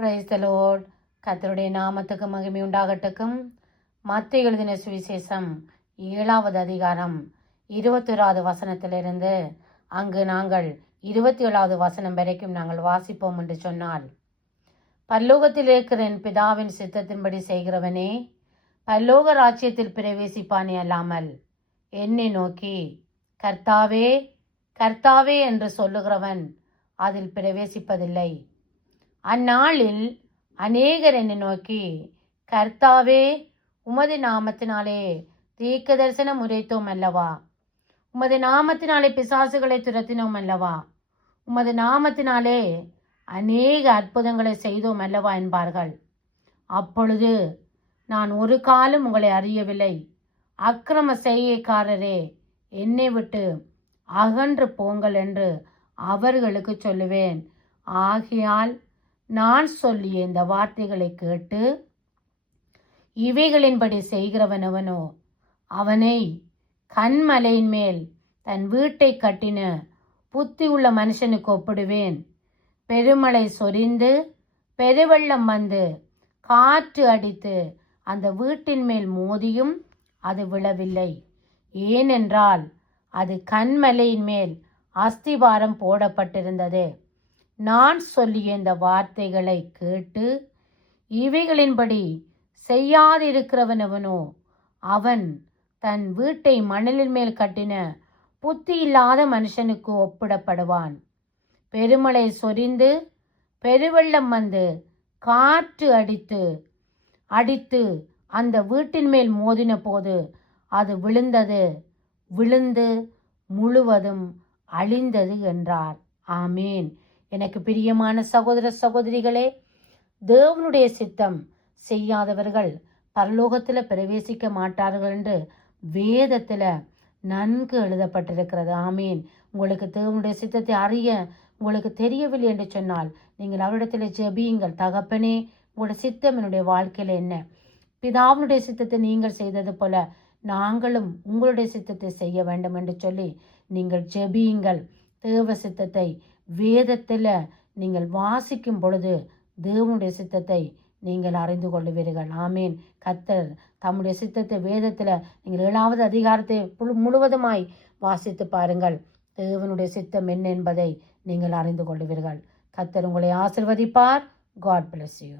Praise the Lord. கர்த்தருடைய நாமத்துக்கு மகிமை உண்டாகட்டுக்கும். மத்தேயு எழுதின சுவிசேஷம் 7வது அதிகாரம் 21வது வசனத்திலிருந்து அங்கு நாங்கள் 27வது வசனம் வரைக்கும் நாங்கள் வாசிப்போம் என்று சொன்னால், பரலோகத்தில் இருக்கிற என் பிதாவின் சித்தத்தின்படி செய்கிறவனே பரலோக ராஜ்யத்தில் பிரவேசிப்பானே அல்லாமல் என்னை நோக்கி கர்த்தாவே கர்த்தாவே என்று சொல்லுகிறவன் அதில் பிரவேசிப்பதில்லை. அந்நாளில் அநேகர் என்னை நோக்கி கர்த்தாவே உமது நாமத்தினாலே தீர்க்க தரிசனம் உரைத்தோம் அல்லவா, உமது நாமத்தினாலே பிசாசுகளை துரத்தினோம் அல்லவா, உமது நாமத்தினாலே அநேக அற்புதங்களை செய்தோம் அல்லவா என்பார்கள். அப்பொழுது நான் ஒரு காலம் உங்களை அறியவில்லை, அக்கிரம செய்கைக்காரரே என்னை விட்டு அகன்று போங்கள் என்று அவர்களுக்கு சொல்லுவேன். ஆகையால் நான் சொல்லிய இந்த வார்த்தைகளை கேட்டு இவைகளின்படி செய்கிறவனவனோ அவனை கண்மலையின் மேல் தன் வீட்டை கட்டின புத்தி உள்ள மனுஷனுக்கு ஒப்பிடுவேன். பெருமழை சொரிந்து பெருவெள்ளம் வந்து காற்று அடித்து அந்த வீட்டின் மேல் மோதியும் அது விழவில்லை. ஏனென்றால் அது கண்மலையின் மேல் அஸ்திபாரம் போடப்பட்டிருந்தது. நான் சொல்லிய இந்த வார்த்தைகளை கேட்டு இவைகளின்படி செய்யாதிருக்கிறவனவனோ அவன் தன் வீட்டை மணலின் மேல் கட்டின புத்தி இல்லாத மனுஷனுக்கு ஒப்பிடப்படுவான். பெருமழை சொரிந்து பெருவெள்ளம் வந்து காற்று அடித்து அந்த வீட்டின் மேல் மோதின போது அது விழுந்து முழுவதும் அழிந்தது என்றார். ஆமேன். எனக்கு பிரியமான சகோதர சகோதரிகளே, தேவனுடைய சித்தம் செய்யாதவர்கள் பரலோகத்தில் பிரவேசிக்க மாட்டார்கள் என்று வேதத்தில் நன்கு எழுதப்பட்டிருக்கிறது. ஆமீன். உங்களுக்கு தேவனுடைய சித்தத்தை அறிய உங்களுக்கு தெரியவில்லை என்று சொன்னால் நீங்கள் அவரிடத்தில் ஜெபியுங்கள். தகப்பனே, உங்களுடைய சித்தம் என்னுடைய வாழ்க்கையில் என்ன? பிதாவினுடைய சித்தத்தை நீங்கள் செய்தது போல நாங்களும் உங்களுடைய சித்தத்தை செய்ய வேண்டும் என்று சொல்லி நீங்கள் ஜெபியுங்கள். தேவ சித்தத்தை வேதத்தில் நீங்கள் வாசிக்கும் பொழுது தேவனுடைய சித்தத்தை நீங்கள் அறிந்து கொள்ளுவீர்கள். ஆமீன். கர்த்தர் தம்முடைய சித்தத்தை வேதத்தில் நீங்கள் 7வது அதிகாரத்தை முழுவதுமாய் வாசித்து பாருங்கள். தேவனுடைய சித்தம் என்ன என்பதை நீங்கள் அறிந்து கொள்ளுவீர்கள். கர்த்தர் உங்களை ஆசீர்வதிப்பார். God bless you.